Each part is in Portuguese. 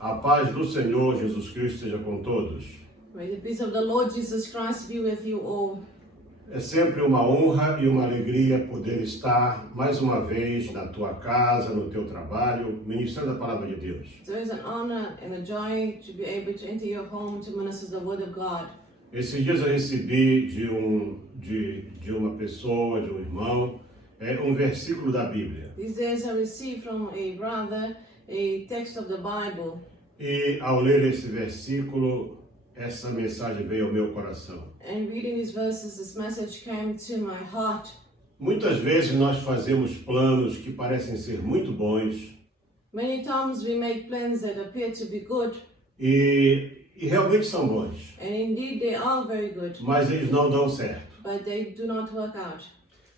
A paz do Senhor Jesus Cristo seja com todos. May the peace of the Lord Jesus Christ be with you all. É sempre uma honra e uma alegria poder estar mais uma vez na tua casa, no teu trabalho, ministrando a palavra de Deus. So it's an honor and a joy to be able to enter your home to minister the word of God. Esses dias eu recebi de uma pessoa, de um irmão, um versículo da Bíblia. These days I received from a brother a text of the Bible. E ao ler esse versículo, essa mensagem veio ao meu coração. And reading these verses, this message came to my heart. Muitas vezes nós fazemos planos que parecem ser muito bons Many times we make plans that appear to be good, e realmente são bons, and indeed they are very good, mas eles não dão certo. but they do not work out.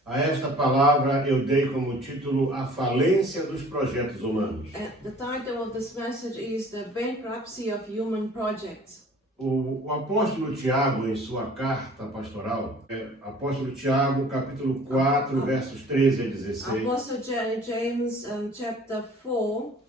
A esta palavra eu dei como título A Falência dos Projetos Humanos. And the title of this message is The Bankruptcy of Human Projects. O apóstolo Tiago, em sua carta pastoral, apóstolo Tiago, capítulo 4, versos 13 a 16. Apostle James, chapter 4,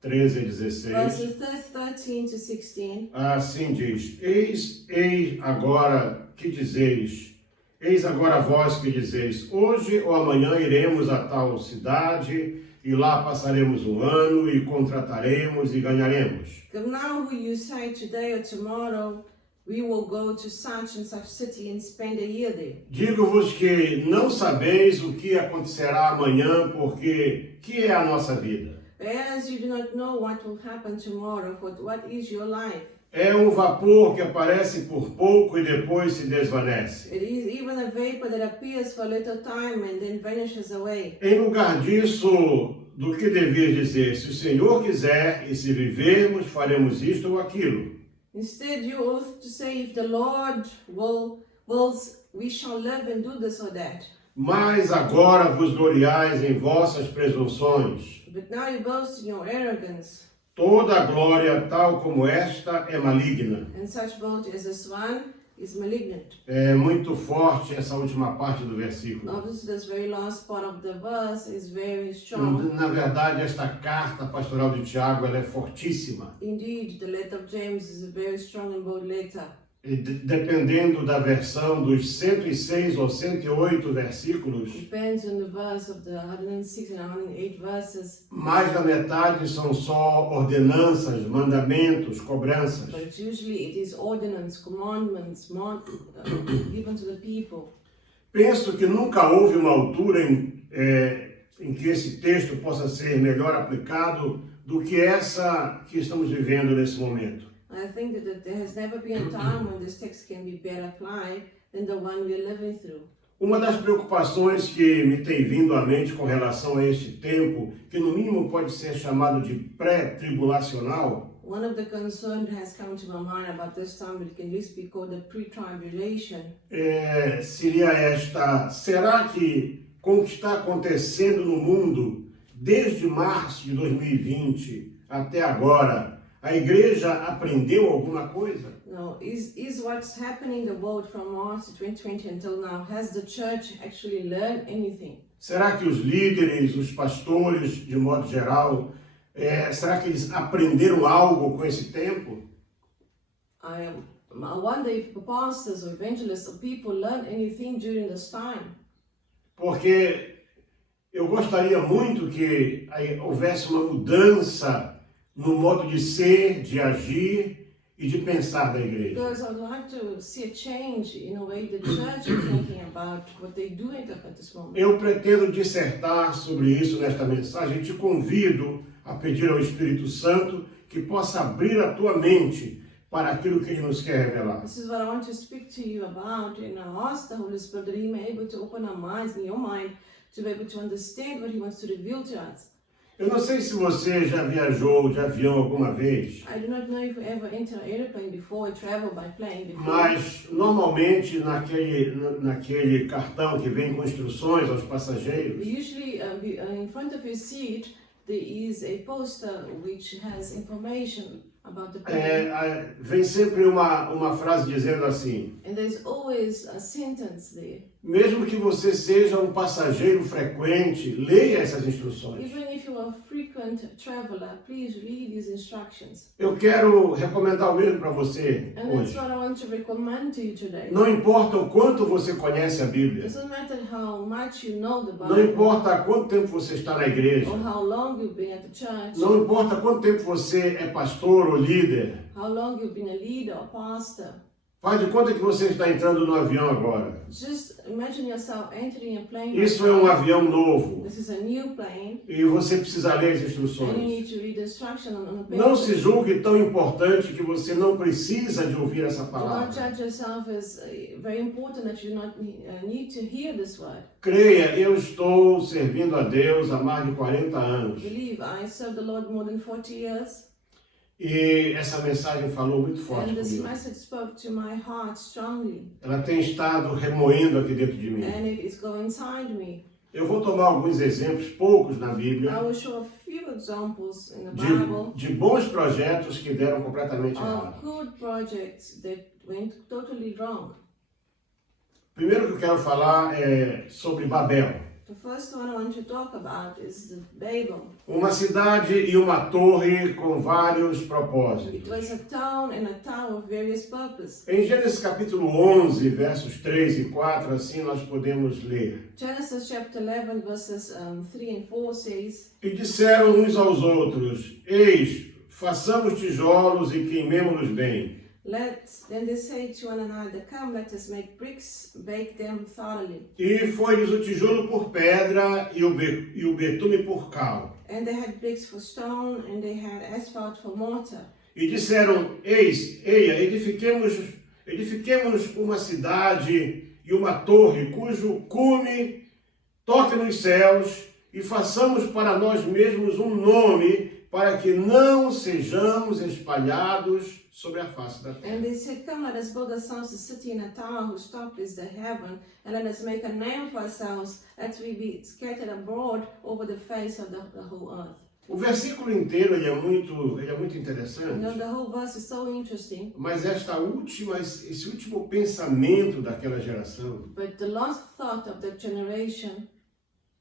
13 a 16. verses 13 to 16. Assim diz: Eis agora que dizeis, eis agora vós que dizeis, hoje ou amanhã iremos a tal cidade, e lá passaremos um ano, e contrataremos e ganharemos. But now who you say today or tomorrow, we will go to such and such city and spend a year there. Digo-vos que não sabeis o que acontecerá amanhã, porque que é a nossa vida? Whereas you do not know what will happen tomorrow, for what is your life? É um vapor que aparece por pouco e depois se desvanece. It is even a vapor that appears for a little time and then vanishes away. Em lugar disso, do que devias dizer, se o Senhor quiser e se vivermos, faremos isto ou aquilo. Instead, you ought to say, if the Lord wills, we shall live and do this or that. Mas agora vos gloriais em vossas presunções. But now you boast in your arrogance, Toda a glória, tal como esta, é maligna. and such boast as this one is malignant. É muito forte essa última parte do versículo. Obviously, this very last part of the verse is very strong. Na verdade, esta carta pastoral de Tiago, ela é fortíssima. Indeed, the letter of James is a very strong and bold letter. E dependendo da versão, dos 106 ou 108 versículos, Depends on the verse of the 106 and 108 verses, mais da metade são só ordenanças, mandamentos, cobranças. but usually it is ordinance, commandments, given to the people. Penso que nunca houve uma altura em que esse texto possa ser melhor aplicado do que essa que estamos vivendo nesse momento. I think that there has never been a time when this text can be better applied than the one we are living through. Uma das preocupações que me tem vindo à mente com relação a este tempo, que no mínimo pode ser chamado de pré-tribulacional, One of the concerns that has come to my mind about this time, it can at least be called the pre-tribulation. seria esta: será que com o que está acontecendo no mundo desde março de 2020 até agora, a igreja aprendeu alguma coisa? Now, is what's happening in the world from March 2020 until now, has the church actually learned anything? Será que os líderes, os pastores, de modo geral, será que eles aprenderam algo com esse tempo? I wonder if pastors or evangelists or people learned anything during this time. Porque eu gostaria muito que houvesse uma mudança no modo de ser, de agir e de pensar da igreja. Because I'd like to see a change in the way the church is thinking about what they do at this moment. Eu pretendo dissertar sobre isso nesta mensagem e te convido a pedir ao Espírito Santo que possa abrir a tua mente para aquilo que Ele nos quer revelar. This is what I want to speak to you about, and I ask the Holy Spirit that He may be able to open our minds and your mind to be able to understand what He wants to reveal to us. Eu não sei se você já viajou de avião alguma vez, I do not know if you ever entered an airplane before or traveled by plane before. mas normalmente naquele cartão que vem com instruções aos passageiros, Usually, in front of your seat, there is a poster which has information about the plane. vem sempre uma frase dizendo assim: And there's always a sentence there. mesmo que você seja um passageiro frequente, leia essas instruções. Even if you are frequent traveler, please read these instructions. Eu quero recomendar o mesmo para você And that's hoje. what I want to recommend to you today. Não importa o quanto você conhece a It Bíblia, doesn't matter how much you know the não Bible, importa há quanto tempo você está na igreja, or how long you've been at the church, não importa quanto tempo você é pastor ou líder, how long you've been a leader or pastor. faz de conta que você está entrando no avião agora. Just imagine yourself entering a plane. Isso é um avião novo This is a new plane, e você precisa ler as and you instruções. need to read the instruction on the paper. Não se julgue tão importante que você não precisa de ouvir essa Do not palavra. judge yourself as very important that you not need to hear this word. Creia, eu estou servindo a Deus há mais de 40 anos. Believe, I served the Lord more than 40 years, E essa mensagem falou muito forte and this comigo. message spoke to my heart strongly, Ela tem estado remoendo aqui dentro de mim. and it is going inside me. Eu vou tomar alguns exemplos, poucos na I Bíblia, will show a few examples in the Bible de bons projetos que deram completamente of errado. good projects that went totally wrong. Primeiro que eu quero falar é sobre Babel. The first one I want to talk about is the Babel. Uma cidade e uma torre com vários It propósitos. was a town and a tower of various purposes. Em Gênesis capítulo 11, versos 3 e 4, assim nós podemos ler. Genesis chapter 11 verses 3 and 4 says, E disseram uns aos outros, eis, façamos tijolos e queimemo-los bem. Then they say to one another, come, let us make bricks, bake them thoroughly. E foi-lhes o tijolo por pedra e o betume por cal. And they had bricks for stone, and they had asphalt for mortar. E disseram, eia, edifiquemo-nos uma cidade e uma torre, cujo cume toque nos céus, e façamos para nós mesmos um nome, para que não sejamos espalhados sobre a face da terra. And they said, come, let us build ourselves a city and a tower whose top is the heaven, and let us make a name for ourselves, that we be scattered abroad over the face of the whole earth. O versículo inteiro ele é muito You know, interessante, the whole verse is so interesting, mas esse último pensamento daquela geração, but the last thought of that generation,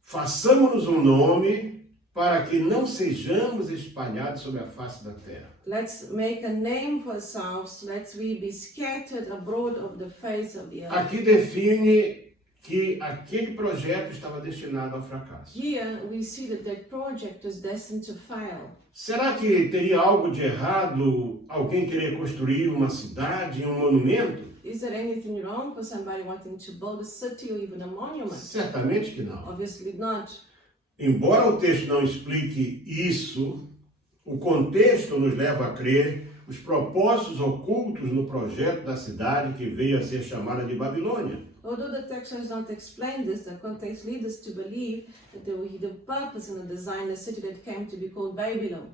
façamos-nos um nome para que não sejamos espalhados sobre a face da terra. let's make a name for ourselves, lest we be scattered abroad of the face of the earth. Aqui define que aquele projeto estava destinado ao fracasso. Here we see that that project was destined to fail. Será que teria algo de errado alguém querer construir uma cidade, um monumento? Is there anything wrong for somebody wanting to build a city or even a monument? Certamente que não. Obviously not. Embora o texto não explique isso, o contexto nos leva a crer os propósitos ocultos no projeto da cidade que veio a ser chamada de Babilônia. Although the text does not explain this, the context leads us to believe that there was the purpose and the design of the city that came to be called Babylon.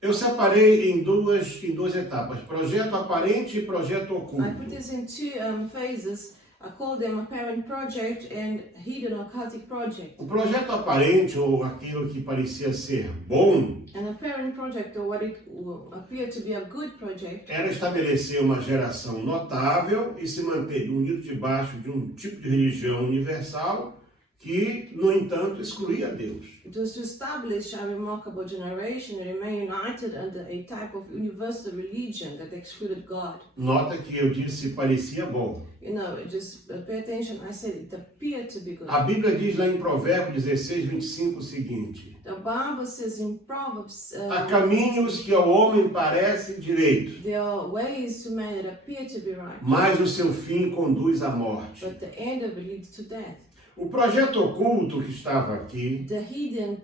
Eu separei em duas etapas, projeto aparente e projeto I oculto. put this in two phases. I call them apparent project and hidden or occultic project. O projeto aparente, ou aquilo que parecia ser bom, An apparent project, or what it appeared to be a good project, era estabelecer uma geração notável e se manter unido debaixo de um tipo de religião universal que, no entanto, excluía Deus. it was to establish a remarkable generation and remain united under a type of universal religion that excluded God. Nota que eu disse parecia bom. You know, just pay attention, I said it appeared to be good. A Bíblia diz lá em Provérbios 16, 25 o seguinte: The Bible says in Proverbs, há caminhos que ao homem parecem direitos, there are ways to man that appear to be right, mas o seu fim conduz à morte. but the end of it leads to death. O projeto oculto que estava aqui, The hidden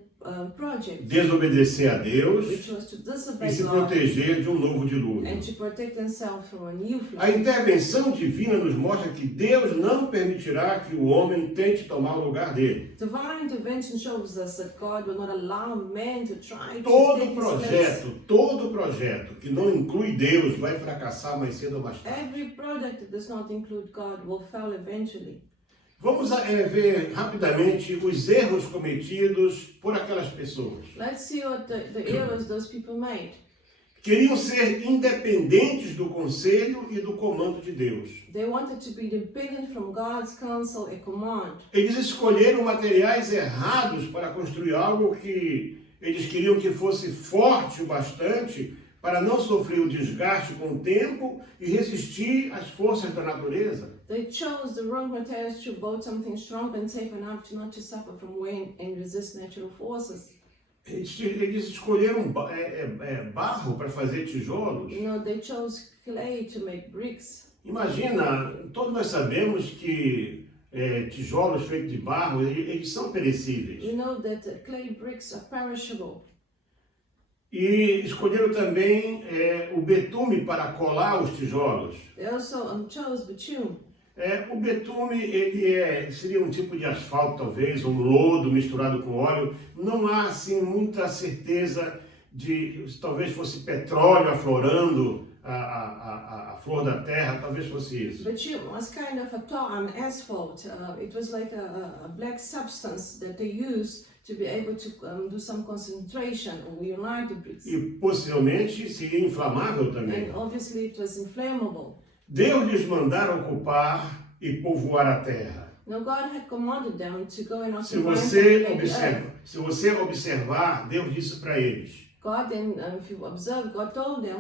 project, desobedecer a Deus which was to e disobey se God proteger de um novo dilúvio. and to protect themselves from a new A flood. intervenção divina nos mostra que Deus não permitirá que o homem tente tomar o lugar dele. Divine intervention shows us that God will not allow man to try to Todo take his place. projeto que não inclui Deus vai fracassar mais cedo ou mais tarde. Every project that does not include God will fail eventually. Vamos ver rapidamente os erros cometidos por aquelas pessoas. Let's see what the errors those people made. Queriam ser independentes do conselho e do comando de Deus. They wanted to be independent from God's counsel and command. Eles escolheram materiais errados para construir algo que Eles queriam que fosse forte o bastante para não sofrer o desgaste com o tempo e resistir às forças da natureza. They chose the raw materials to build something strong and safe enough to not to suffer from weight and resist natural forces. Eles escolheram barro para fazer tijolos. You know, they chose clay to make bricks. Imagina, todos nós sabemos que tijolos feitos de barro, eles são perecíveis. You know that clay bricks are perishable. E escolheram também o betume para colar os tijolos. They also chose bitume. O betume ele seria um tipo de asfalto, talvez, um lodo misturado com óleo. Não há assim muita certeza de talvez fosse petróleo aflorando a flor da terra, talvez fosse isso. Bitume was kind of an asphalt. It was like a black substance that they used to be able to do some concentration or unite the bricks. E possivelmente seria inflamável também. And obviously it was inflammable. Deus lhes mandara ocupar e povoar a terra. Now God had commanded them to go and Se occupy você observar, Deus disse para eles: God, and if you observe, God told them,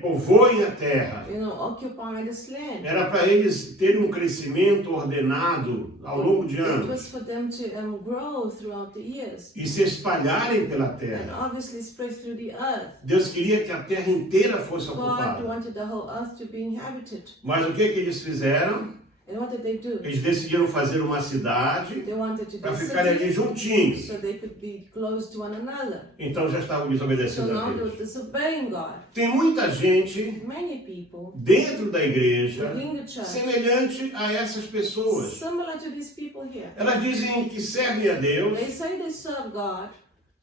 povoem a terra. you know, occupy this land. Era para eles terem um crescimento ordenado ao longo de It anos was for them to grow throughout the years e se espalharem pela and terra. obviously spread through the earth. Deus queria que a terra inteira fosse God ocupada. wanted the whole earth to be inhabited. Mas o que eles fizeram? And what did they do? Eles decidiram fazer uma cidade They wanted to para be ficarem ali cities juntinhos. so they could be close to one another. Então já estavam So desobedecendo a now they were Deus. disobeying God. Tem muita gente Many people dentro da igreja within the church, semelhante a essas pessoas. similar to these people here, Elas dizem que servem a Deus, they say they serve God,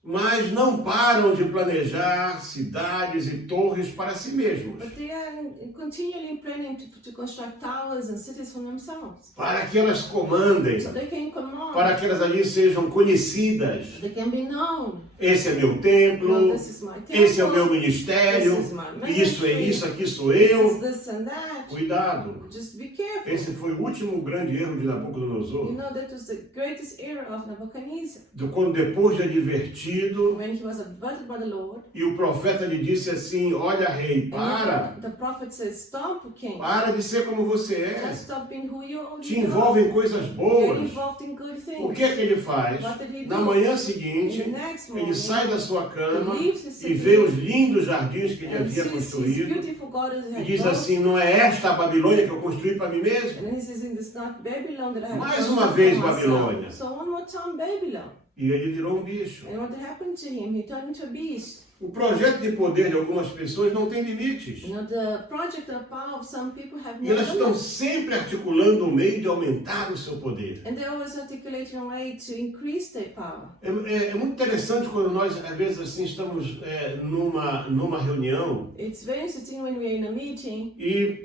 mas não param de planejar cidades e torres para si mesmos, but they are continually planning to construct towers and cities for themselves. para que elas comandem, So they can command, para que elas ali sejam conhecidas. they can be known. Esse é meu No, templo, this is my temple, esse é o meu ministério, this is my isso é ministry, isso, aqui sou this is eu. this and that. Cuidado, Just be careful. esse foi o último grande erro de You Nabucodonosor. know, that was the greatest error of Nebuchadnezzar. Quando depois de advertido, When he was adverted by the Lord, e o profeta lhe disse assim: olha, rei, and the prophet says, stop, king. para de ser como você é. Just stop being who you are. Te envolve em coisas Get boas. involved in good O things. que é que ele faz? What did he Na do? manhã In seguinte, the next ele morning, sai da sua cama he leaves the e city vê os lindos jardins que ele and havia sees his construído beautiful gardens e had diz built. assim: não é esta a Babilônia que eu construí para mim mesmo? And he says, in this not Babylon that I have Mais constructed uma vez, for myself. Babilônia. So one more time, Babylon. E ele virou um bicho. And what happened to him? He turned into a beast. O projeto de poder de algumas pessoas não tem limites. You know, the project of power of some people have E no elas estão limits. sempre articulando um meio de aumentar o seu poder. And they're always articulating a way to increase their power. É muito interessante quando nós, às vezes, assim, estamos numa reunião It's very interesting when we're in a meeting e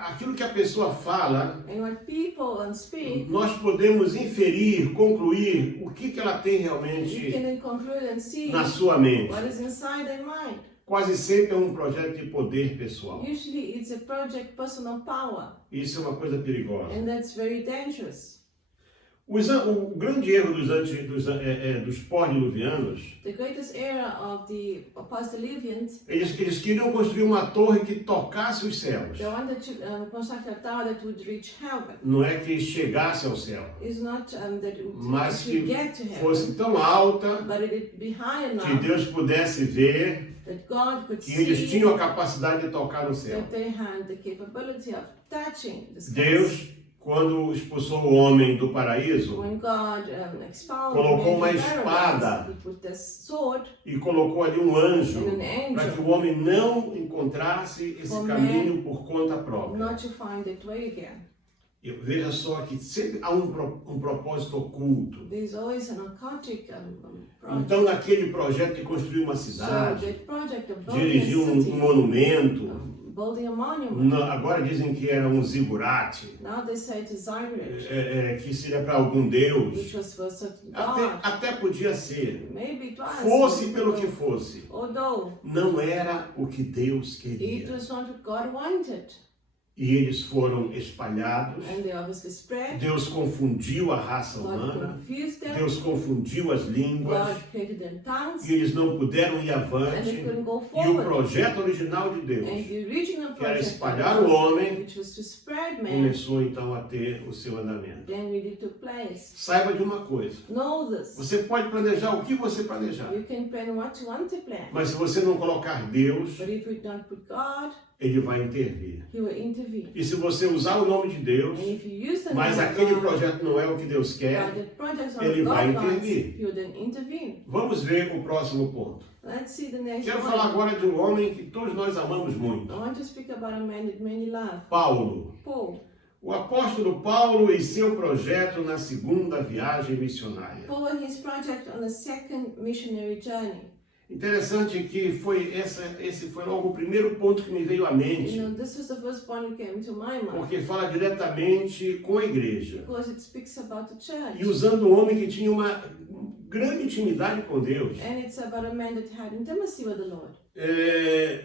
aquilo que a pessoa fala, and when people speak, nós podemos inferir, concluir o que ela tem you realmente can then conclude and see na sua mente. what is inside their mind. Quase sempre é um projeto de poder pessoal. Usually it's a project personal power, Isso é uma coisa perigosa. and that's very dangerous. O grande erro dos pós-diluvianos, The greatest error of the post-Diluvians, eles queriam construir uma torre que tocasse os céus. they wanted to construct a tower that would reach heaven. Não é que chegasse ao céu, It's not that it would mas actually que get to fosse heaven, tão alta but it would be high que enough Deus pudesse ver that God could que eles see tinham a capacidade de tocar no céu. that they had the capability of touching the skies. Deus, quando expulsou o homem do paraíso When God expelled colocou man uma from espada paradise, He put the sword e colocou ali um anjo and an para que angel o homem não encontrasse esse For caminho por conta própria. not to find that way again. E veja só que sempre há um propósito oculto. There's always an occultic project. Então, naquele projeto de construir uma So cidade, the project of building dirigir a um city, monumento, building a monument. agora dizem que era um zigurate, Now they say it is Ziggurat, que seria para algum deus. which was for a certain Até, God. até podia ser. Maybe it was. Fosse pelo que fosse. Although Não era o que Deus it queria. was not what God wanted. e eles foram espalhados. and they obviously spread. Deus confundiu a raça God humana, confused them. Deus confundiu as línguas, God created them tongues, e eles não puderam ir and avante. they couldn't go E o forward. projeto original de And Deus, the original que era project, espalhar o homem, which was to spread man, começou então a ter o seu andamento. then really took place. Saiba de uma coisa, Know this. você pode planejar o que você planejar, You can plan what you want to plan, mas se você não colocar Deus, but if you don't put God, Ele vai intervir. He will intervene. E se você usar o nome de Deus, And if you use the mas name of aquele God, projeto não é o que Deus but quer, the projects are Ele vai God wants, intervir. He will then intervene. vamos ver o próximo ponto. Let's see the next Quero one. falar agora de um homem que todos nós amamos muito, I want to speak about a man that many love, Paulo. Paul. O apóstolo Paulo e seu projeto na segunda viagem missionária. Paul and his project on the second missionary journey. Interessante que esse foi logo o primeiro ponto que me veio à You mente, know, this was the first point that came to my mind, porque fala diretamente com a igreja. because it speaks about the church. E usando um homem que tinha uma grande intimidade com Deus. And it's about a man that had intimacy with the Lord.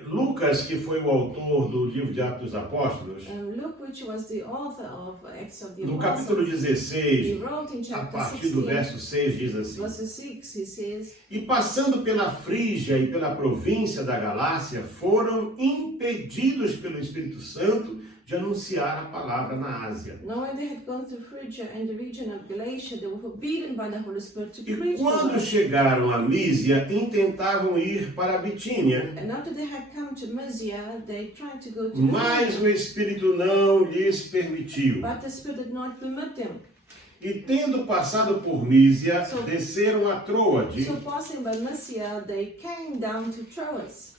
Lucas, que foi o autor do livro de Atos dos Apóstolos, Luke, which was the author of Acts of the no Apostles, capítulo he 16, wrote in a chapter partir do 16, verso 6, diz assim: verse 6, he says, E passando pela Frígia e pela província da Galácia, foram impedidos pelo Espírito Santo de anunciar a palavra na Ásia. now when they had gone through Phrygia and the region of Galatia, they were forbidden by the Holy Spirit to E preach the quando word. chegaram a Mísia, intentavam ir para a Bitínia, And after they had come to Mysia, they tried to go to mas o Espírito não lhes permitiu. but the Spirit did not permit them. E tendo passado por Mísia, desceram a Troade. So passing by Mysia, they came down to Troas.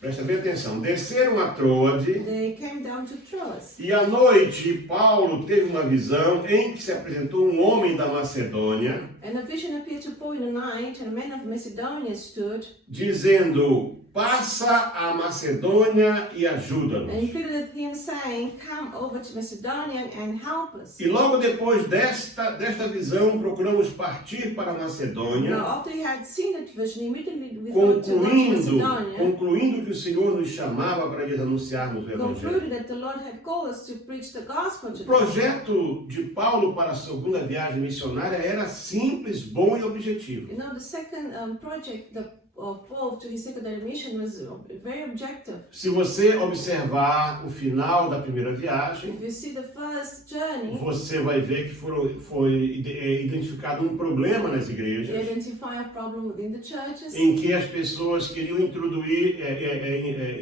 Presta bem atenção. Desceram a Troade. They came down to Troas. E à noite, Paulo teve uma visão em que se apresentou um homem da Macedônia, And a vision appeared to Paul in the night, and a man of Macedonia stood dizendo: passa a Macedônia e and ajuda-nos. he pleaded with him, saying, come over to Macedonia and help us. E logo depois desta visão, procuramos partir para a Now, Macedônia, after he had seen that vision, immediately we thought to go to Macedonia, concluindo que o Senhor nos chamava para lhes anunciarmos o Evangelho. concluded that the Lord had called us to preach the gospel to O them. projeto de Paulo para a segunda viagem missionária era simples, bom e objetivo. You know, the second project of Paul to his secondary mission was very objective. Se você observar o final da primeira viagem, If you see the first journey, você vai ver que foi identificado um problema nas you igrejas, identify a problem within the churches. em que as pessoas queriam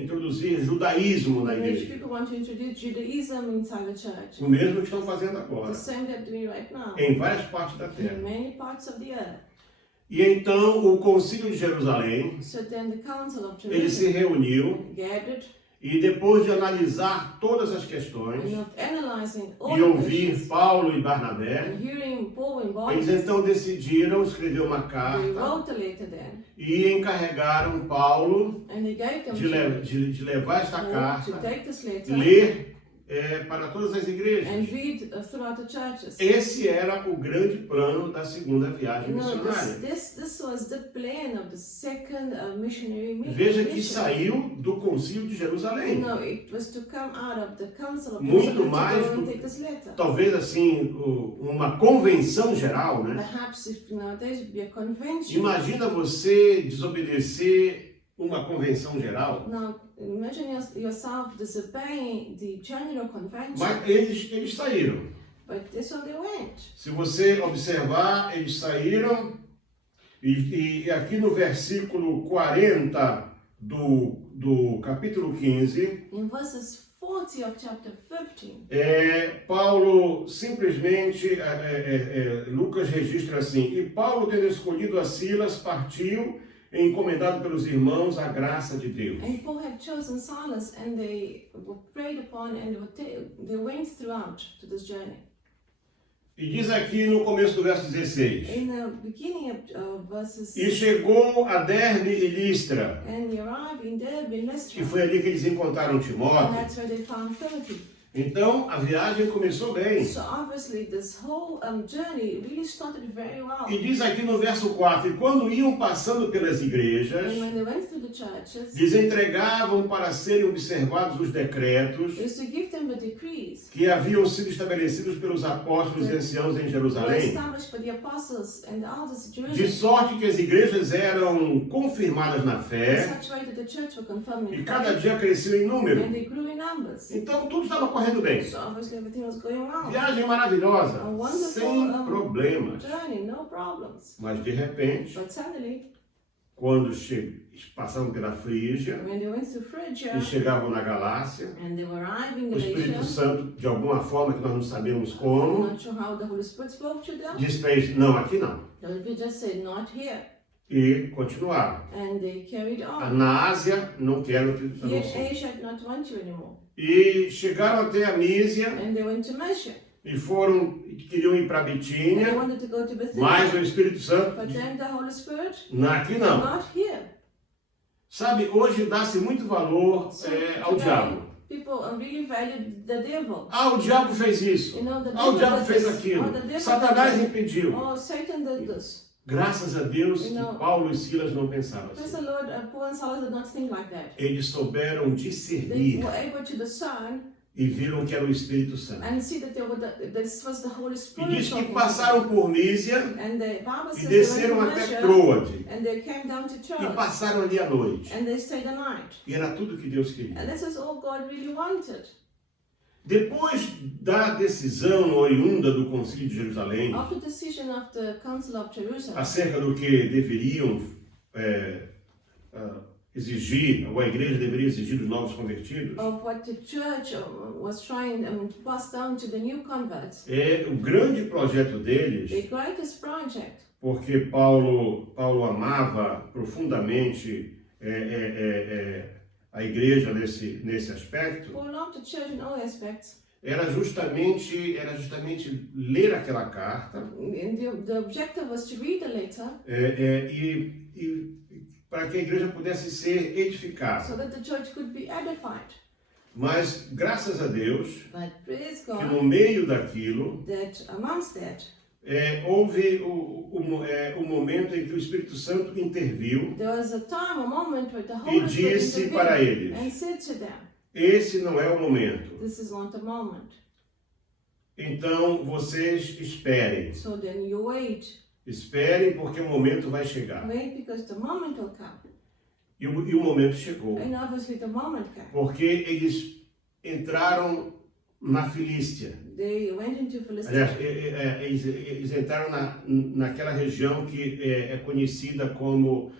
introduzir judaísmo na In which igreja. people want to introduce Judaism inside the church. O mesmo que estão fazendo agora, The same they're doing right now em várias partes da in terra. many parts of the earth. E então o Concílio de Jerusalém, So then the Council of ele se Jerusalem reuniu gathered e depois de analisar todas as questões and not analyzing all e the ouvir issues Paulo e Barnabé, and hearing Paul and eles Barnabas, então decidiram escrever uma they carta wrote a letter then e encarregaram Paulo and they gave them de levar esta Paul to carta, take this letter ler para todas as and igrejas. read throughout the churches. Esse era o grande plano da segunda viagem No, missionária. this was the plan of the second missionary Veja que mission. saiu do Concílio de Jerusalém. No, it was to come out of the Council of Muito Jerusalem to mais go and do- take this letter. Talvez assim, uma convenção geral, né? Perhaps if nowadays would be a convention. Imagina você desobedecer uma convenção geral. Now, imagine yourself disobeying the general convention, Mas eles saíram. but this one they went. Se você observar, eles saíram, e aqui no versículo 40 do capítulo 15, In verses 40 of chapter 15, Paulo simplesmente, Lucas registra assim: e Paulo, tendo escolhido a Silas, partiu, encomendado pelos irmãos à graça de Deus. and Paul had chosen Silas, and they were prayed upon, and they went throughout to this journey. E diz aqui no começo do verso 16: In the beginning of verses e chegou a Derbe e Listra, and he arrived in Derbe, in que Lystra, foi ali que eles encontraram and Timóteo, that's where they found Timothy. Então a viagem começou bem. So obviously this whole journey really started very well. E diz aqui no verso 4, e quando iam passando pelas igrejas, And when they went through the churches, lhes entregavam para serem observados os decretos they used to give them the decrees que haviam sido estabelecidos pelos apóstolos e anciãos em were Jerusalém, established by the apostles and the elders of de Jerusalem. sorte que as igrejas eram confirmadas na In fé such way that the church were confirmed e in cada faith, dia crescia em número. and they grew in numbers. Então tudo estava correndo bem. So obviously everything was going well. Viagem maravilhosa, A wonderful, sem problemas. Journey, no problems. Mas de repente, But suddenly, quando passavam pela Frígia when they went to Phrygia e chegavam na Galácia, and they were arriving in o Espírito Galatia, Santo, de alguma forma que nós não sabemos I'm como, not sure how the Holy Spirit spoke to them. disse para eles, não, aqui não. The Holy Spirit just said, not here. E continuaram. And they carried on. Na Ásia, não quero que Here in você. Asia, I not want you anymore. E chegaram até a Mísia And they went to Mysia. e queriam ir para And they Bitínia, wanted to go to Bithynia. mas o Espírito Santo But disse, then the Holy Spirit, não, aqui não. not here. Sabe, hoje dá-se muito valor ao diabo. People really valued the devil. Ah, o diabo fez isso. You know, the Ah, o devil diabo did fez this. aquilo. Oh, the devil Satanás did that. impediu. Oh, Satan did this. Graças a Deus que Não. Paulo e Silas não pensavam Praise assim. the Lord, Paul and Silas did not think like that. Eles souberam They discernir were able to discern e viram que era o Espírito Santo. and see that this was the Holy E Spirit diz que talking to passaram por Mísia them. And the Bible e says desceram they went até to Mysia, Troade and they came down to e church passaram ali à noite. and they stayed the night. E era tudo que Deus queria. And this is all God really wanted. Depois da decisão oriunda do Concílio de Jerusalém After the decision of the Council of Jerusalem acerca do que deveriam exigir, ou a igreja deveria exigir dos novos convertidos, of what the church was trying to pass down to the new converts, o grande projeto deles, the greatest project, porque Paulo amava profundamente a igreja nesse aspecto, Paul loved the church in all aspects. era justamente ler aquela carta And the objective was to read the letter e para que a igreja pudesse ser edificada. so that the church could be edified. Mas graças a Deus But praise que God no meio daquilo that amongst that houve o momento em que o Espírito Santo interviu there was a time, a moment where the e Holy Spirit disse para intervened eles: and said to them, esse não é o momento. this is not the moment. Então vocês esperem. So then you wait. Esperem porque o momento vai chegar. Wait because the moment will come. E o momento chegou. And obviously the moment came. Porque eles entraram na Filístia. They went into Aliás, Philistine. eles entraram naquela região que é conhecida como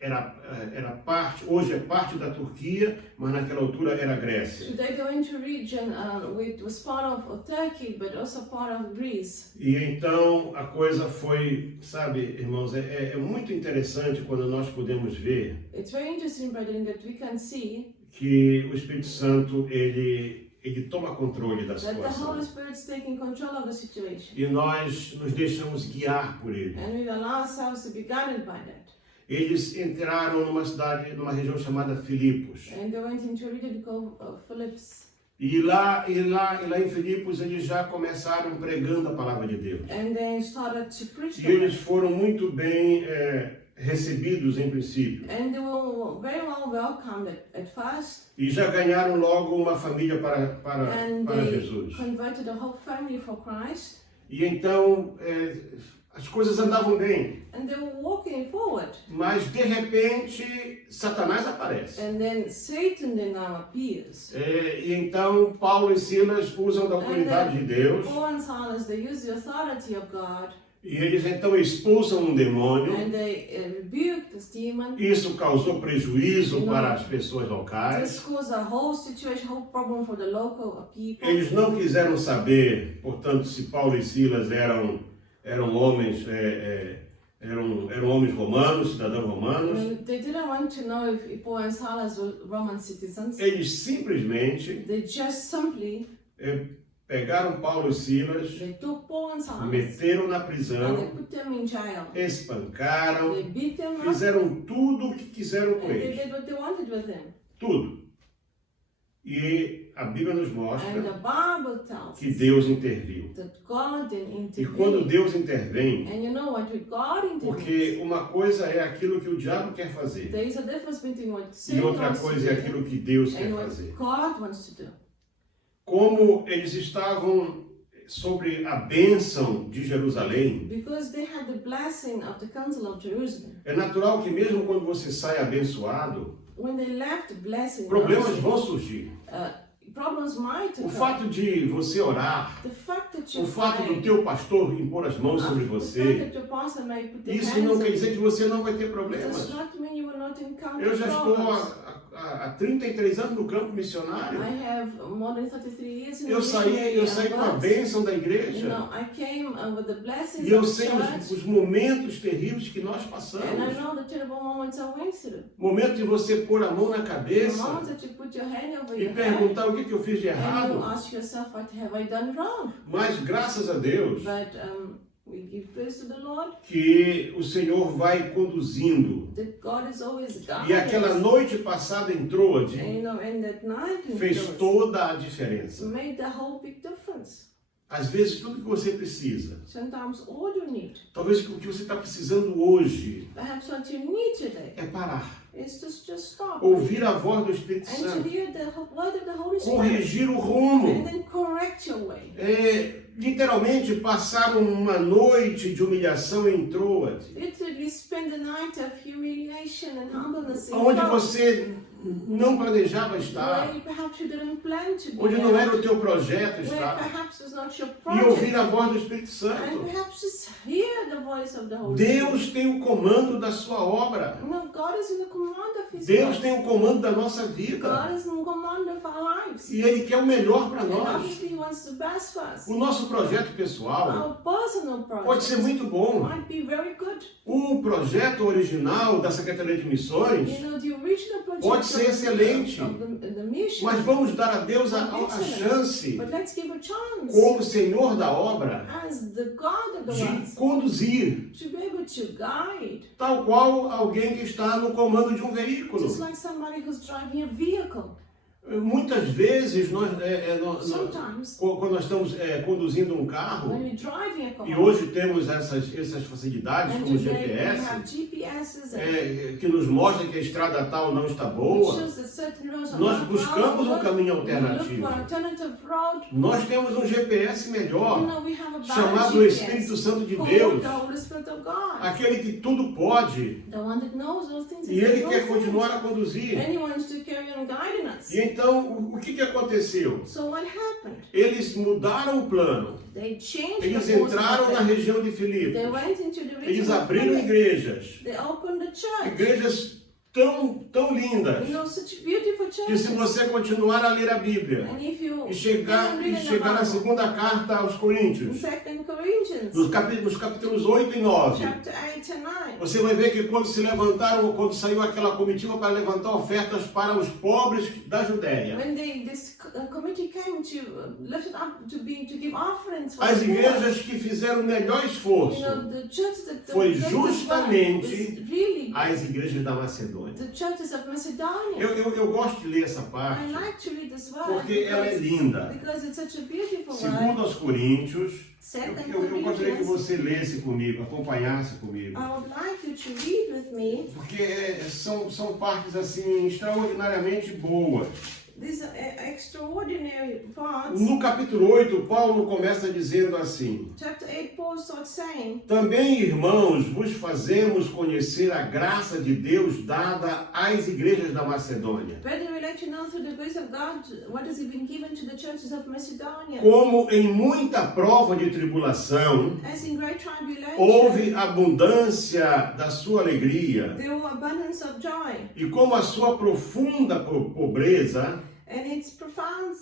era parte, hoje é parte da Turquia, mas naquela altura era Grécia. Today they went to region which was part of Turkey but also part of Greece. E então a coisa foi, sabe, irmãos, é muito interessante quando nós podemos ver It's very interesting, brethren, that we can see que o Espírito Santo ele toma controle da that the Holy situação. Spirit is taking control of the situation. E nós nos deixamos guiar por ele. And we allow ourselves to be guided by that. Eles entraram numa região chamada Filipos. And they went into a region called Philipps. E lá em Filipos eles já começaram pregando a palavra de Deus. And they started to preach E the eles word. foram muito bem recebidos em princípio. And they were very well welcomed at first. E já ganharam logo uma família para And para they Jesus. converted the whole family for Christ. E então as coisas andavam bem. And they were walking forward. Mas de repente Satanás aparece. And then Satan then now appears. E então Paulo e Silas usam da autoridade de Deus. Paul and Silas, they use the authority of God. E eles então expulsam um demônio. And they rebuke this demon. Isso causou prejuízo para as pessoas This locais. caused a whole situation, whole problem for the local people. Eles não quiseram saber, portanto, se Paulo e Silas eram homens romanos, cidadãos romanos. And they didn't want to know if Paul and Silas were Roman citizens. Eles simplesmente They just simply pegaram Paulo e Silas, They took Paul and Silas meteram na and they prisão, put them in jail. espancaram, They beat them up fizeram tudo o que quiseram com and they eles. did what they wanted with them. Tudo. E a Bíblia nos And mostra the Bible tells que us Deus interviu. that God didn't E quando intervene. Deus intervém, And you know what? With God intervenes, porque uma coisa é aquilo que o diabo quer fazer there is a difference between what e Satan outra wants to coisa é do aquilo que Deus quer and what fazer. God wants to do. Como eles estavam sobre a bênção de Jerusalém, Because they had the blessing of the Council of Jerusalem. é natural que mesmo quando você sai abençoado, When they left the blessing, problemas vão surgir. problems might O occur. fato de você orar, The fact that you o fato do pray, teu pastor impor as mãos sobre the fact você, that your pastor may put the isso hands não on quer you, dizer que você não vai ter does problemas. not mean you will not encounter Eu já estou problems. há 33 anos no campo missionário. I have more than 33 years in Eu missionary saí com a works. bênção da You igreja. know, I came with the blessings E eu of sei church, os momentos terríveis que nós and I passamos. know the terrible moments I went through. Momento de você pôr a mão na The cabeça moments that you put your hand over e your head, perguntar o que eu fiz de and you errado. ask yourself, what have I done wrong? Mas graças a Deus But we give praise to the Lord que o Senhor vai conduzindo. that God is always E aquela guiding us. noite passada em Troade And, you know, and that night in fez Troas toda a diferença. made the whole big difference. Às vezes tudo que você precisa, Sometimes all you need, talvez o que você está precisando hoje, perhaps what you need today, é parar, is to just stop ouvir a voz do Espírito and to Santo, hear the word of the Holy Spirit corrigir o rumo. and then correct your way. Literalmente passar uma noite de humilhação em Troade, Literally spend the night of humiliation and humbleness in onde Troas, você não planejava estar, where perhaps you didn't plan to be onde não there, era o teu projeto where estar, perhaps was not your e ouvir project, a voz do Espírito and Santo. perhaps just hear the voice of the Holy Spirit. Deus tem o comando da sua obra. No, God is in the command of His Deus works. tem o comando da nossa vida. God is in command of our lives. E Ele quer o melhor para And nós. obviously He wants the best for us. O nosso projeto pessoal Our personal pode ser projects muito bom. might be very good. O projeto original da Secretaria de Missões You know, the original project pode ser excelente. of the mission, Mas vamos dar a Deus a chance, but let's give a chance como Senhor da obra, as the God of the de works conduzir, to be able to guide, tal qual alguém que está no comando de um veículo. just like somebody who's driving a vehicle. Muitas vezes, Sometimes quando nós estamos conduzindo um carro, when we're driving a car, e hoje temos essas facilidades and como o today we have GPS, GPSs and que nos mostra que a estrada tal não está which boa, shows that certain roads are nós not buscamos um good. caminho We look alternativo. for alternative road. Nós temos um GPS You melhor, know, we have a better chamado GPS Espírito Santo de called Deus, the Holy Spirit of God, aquele que tudo pode, the one that knows those things. e Ele and quer knows things. continuar a conduzir. And He wants to carry on guiding us. E então, o que aconteceu? So what happened? Eles mudaram o plano, They changed eles the course entraram of na it. região de Filipos, They went into the eles region of abriram Philip. igrejas, They opened the church. igrejas tão lindas, You know, such beautiful que churches. se você continuar a ler a Bíblia And if you e chegar read na the segunda carta aos Bible, Coríntios, 2 Corinthians, nos capítulos 8 e 9, chapter 8 and 9, você vai ver que quando saiu aquela comitiva para levantar ofertas para os pobres da Judéia, when this committee came to lift it up to give offerings for as the poor, igrejas que fizeram o melhor you esforço know, the churches that foi did this work justamente was really as igrejas da Macedônia. the churches of Macedonia. Eu gosto de ler essa I parte like to read this word porque ela é linda. because it's such a beautiful Segundo word. aos Coríntios, 2 eu gostaria que Corinthians, você lesse comigo, acompanhasse comigo. I would like you to read with me. Porque são partes assim extraordinariamente boas. These extraordinary parts. No capítulo 8, Paulo começa dizendo assim: Chapter 8, Paul starts saying, também, irmãos, vos fazemos conhecer a graça de Deus dada às igrejas da Macedônia. Brethren, we let you know through the grace of God what has been given to the churches of Macedonia. Como em muita prova de tribulação, As in great tribulation, houve abundância da sua alegria, there was abundance of joy, e como a sua profunda pobreza and its profound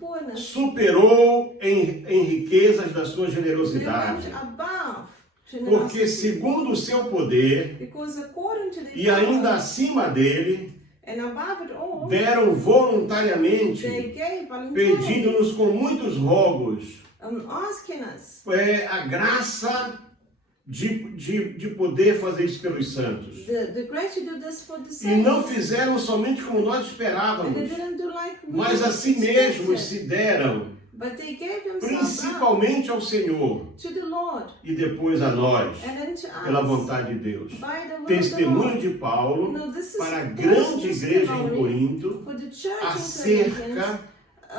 poorness, superou em riquezas da sua they generosidade. went above Porque generosity. segundo o seu poder, Because according to the e ainda power acima dele, And above it all, deram voluntariamente, they gave voluntarily, pedindo-nos com muitos rogos asking us a graça de poder fazer isso pelos santos. the grace to do this for the E não saints. fizeram somente como nós And they esperávamos, didn't do like we mas a si mesmos expected, se deram, but they gave themselves up principalmente ao Senhor to the Lord e depois a nós, and then to pela us vontade de Deus. by the will of the Testemunho Lord. de Paulo No, this is para a grande igreja em testimony Corinto for the church in acerca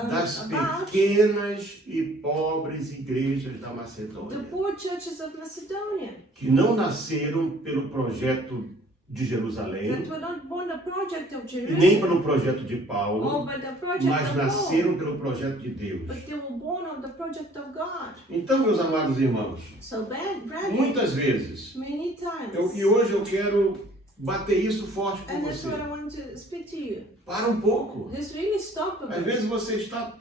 das about pequenas e pobres igrejas da the Macedônia, poor churches of Macedonia que não nasceram pelo projeto de Jerusalém that were not born the project of e nem Jerusalem pelo projeto de or Paulo, by the project mas of Paul, nasceram pelo projeto de Deus. but they were born of the project of God. Então, meus amados irmãos, So brethren, muitas vezes, many times, e hoje eu quero bater isso forte com and that's você. what I want to speak to you. Para um pouco. Just really stop a Às bit. vezes você está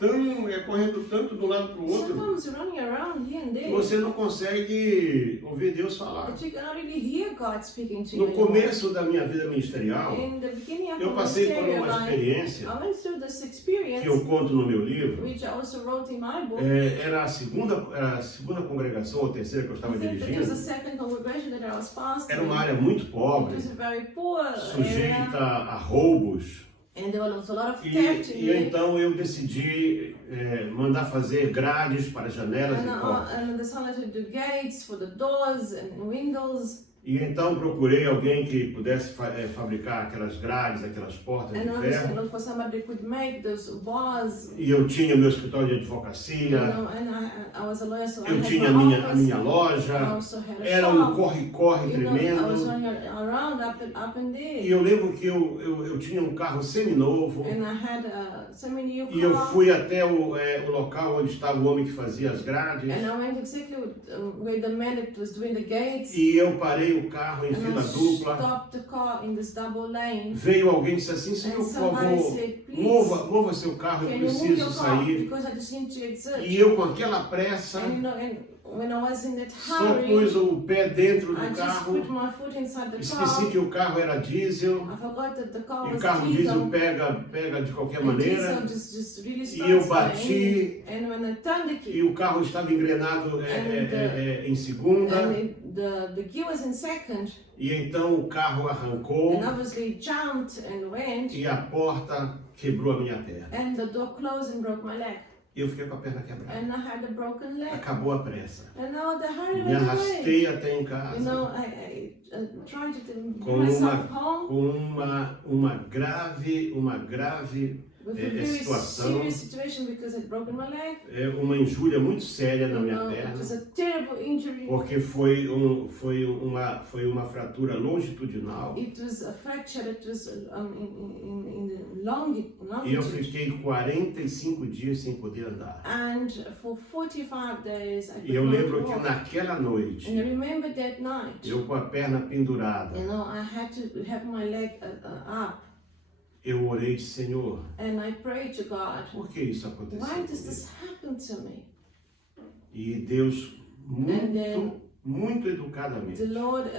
correndo tanto de um lado para o outro, Sometimes running around here and que there, você não consegue ouvir Deus falar. but you cannot really hear God speaking to you No anymore. começo da minha vida ministerial, In the beginning of eu my passei por ministerial uma life, experiência I went through this experience, que eu conto no meu livro. which I also wrote in my book. Era a segunda congregação, ou terceira que eu estava I think it was the dirigindo. second congregation that I was pastoring. Era uma área muito It pobre, was a very poor area, sujeita a roubos. and there was a lot of E theft in it. então eu decidi mandar fazer grades para janelas And e portas. I decided to do gates for the doors and windows. E então procurei alguém que pudesse fabricar aquelas grades, aquelas portas And de I was ferro. looking for somebody who could make those bars. E eu tinha meu escritório de You advocacia, know, and I was a lawyer, so I eu had tinha my a office. minha I loja, also had a era shop. corre-corre You know, I was tremendo. running around up and there. E eu lembro que eu tinha um carro seminovo. And I had a semi-new E eu car. fui até o local onde estava o homem que fazia as grades. And I went exactly where the man that was doing the gates. E eu parei o carro em And fila I dupla. stopped the car in this double lane. Veio alguém e disse assim: Senhor, And por somebody favor, said, please, mova seu carro, can eu you move preciso your car? sair. Because I just need to exit. E eu, com aquela pressa, And you know, and when I was in that só hurry, pus o pé dentro I do just carro. put my foot inside the Esqueci car. que o carro era diesel. I forgot that the car E o was carro diesel. diesel pega de qualquer And maneira. diesel just really E eu starts bati. and when I turned the E key, o carro estava engrenado em segunda. and the key was in second, E então o carro arrancou. and obviously jumped and went, E a porta quebrou a minha perna. and the door closed and broke my leg. E eu fiquei com a perna quebrada. And I had a broken leg. Acabou a pressa. And now the hurry Me went away. arrastei até em You know, casa I tried to bring com myself home com uma grave with a very situação, serious situation because I'd broken my leg. uma injúria muito séria na You minha know, it perna, was a terrible injury. porque foi uma fratura longitudinal. It was a fracture. It was in the E eu longitude. fiquei 45 dias sem poder andar. And for 45 days I E eu could not lembro que walk. naquela noite, And I remember that night, eu com a perna pendurada, you know, I had to have my leg up. eu orei, Senhor, And I prayed to God, por que isso aconteceu why does comigo? this happen to me? E Deus, And then muito the educadamente, Lord,